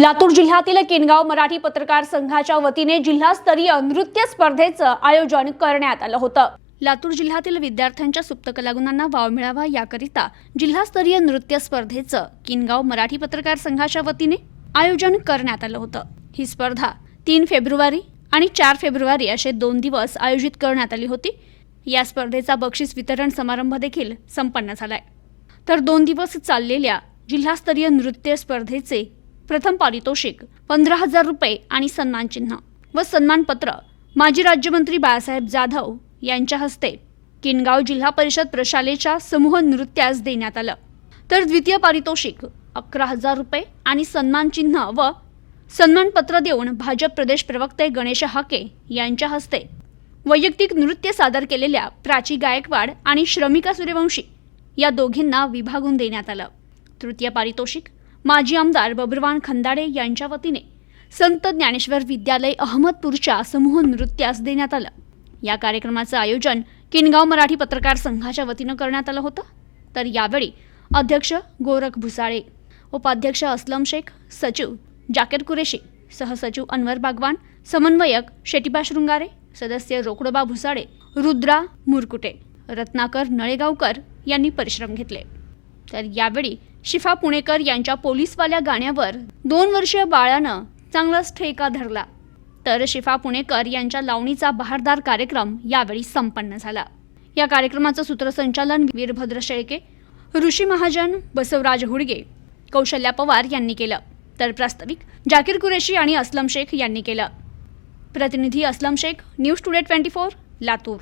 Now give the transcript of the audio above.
लातूर जिल्ह्यातील किनगाव मराठी पत्रकार संघाच्या वतीने जिल्हास्तरीय नृत्य स्पर्धेचं आयोजन करण्यात आलं होतं. लातूर जिल्ह्यातील विद्यार्थ्यांच्या सुप्त कलागुणांना वाव मिळावा याकरिता जिल्हास्तरीय नृत्य स्पर्धेचं किनगाव मराठी पत्रकार संघाच्या वतीने आयोजन करण्यात आलं होतं. ही स्पर्धा तीन फेब्रुवारी आणि चार फेब्रुवारी असे दोन दिवस आयोजित करण्यात आली होती. या स्पर्धेचा बक्षीस वितरण समारंभ देखील संपन्न झालाय. तर दोन दिवस चाललेल्या जिल्हास्तरीय नृत्य स्पर्धेचे प्रथम पारितोषिक पंधरा हजार रुपये आणि सन्मानचिन्ह व सन्मानपत्र माजी राज्यमंत्री बाळासाहेब जाधव यांच्या हस्ते किनगाव जिल्हा परिषद प्रशालेच्या समूह नृत्यास देण्यात आलं. तर द्वितीय पारितोषिक अकरा हजार रुपये आणि सन्मानचिन्ह व सन्मानपत्र देऊन भाजप प्रदेश प्रवक्ते गणेश हाके यांच्या हस्ते वैयक्तिक नृत्य सादर केलेल्या प्राची गायकवाड आणि श्रमिका सूर्यवंशी या दोघींना विभागून देण्यात आलं. तृतीय पारितोषिक माजी आमदार बबरवान खंदाडे यांच्या वतीने संत ज्ञानेश्वर विद्यालय अहमदपूरच्या समूह नृत्यास देण्यात आलं. या कार्यक्रमाचं आयोजन किनगाव मराठी पत्रकार संघाच्या वतीनं करण्यात आलं होतं. तर यावेळी अध्यक्ष गोरख भुसाळे उपाध्यक्ष अस्लम शेख सचिव जाकेर कुरेशी सहसचिव अनवर बागवान समन्वयक शेटिबा शृंगारे सदस्य रोकडोबा भुसाळे रुद्रा मुरकुटे रत्नाकर नळेगावकर यांनी परिश्रम घेतले. तर यावेळी शिफा पुणेकर यांच्या पोलीसवाल्या गाण्यावर दोन वर्षीय बाळानं चांगलाच ठेका धरला. तर शिफा पुणेकर यांच्या लावणीचा बहारदार कार्यक्रम यावेळी संपन्न झाला. या कार्यक्रमाचं सूत्रसंचालन वीरभद्र शेळके ऋषी महाजन बसवराज हुडगे कौशल्या पवार यांनी केलं. तर प्रास्ताविक जाकीर कुरेशी आणि अस्लम शेख यांनी केलं. प्रतिनिधी Aslam Shaikh news today twenty four Latur.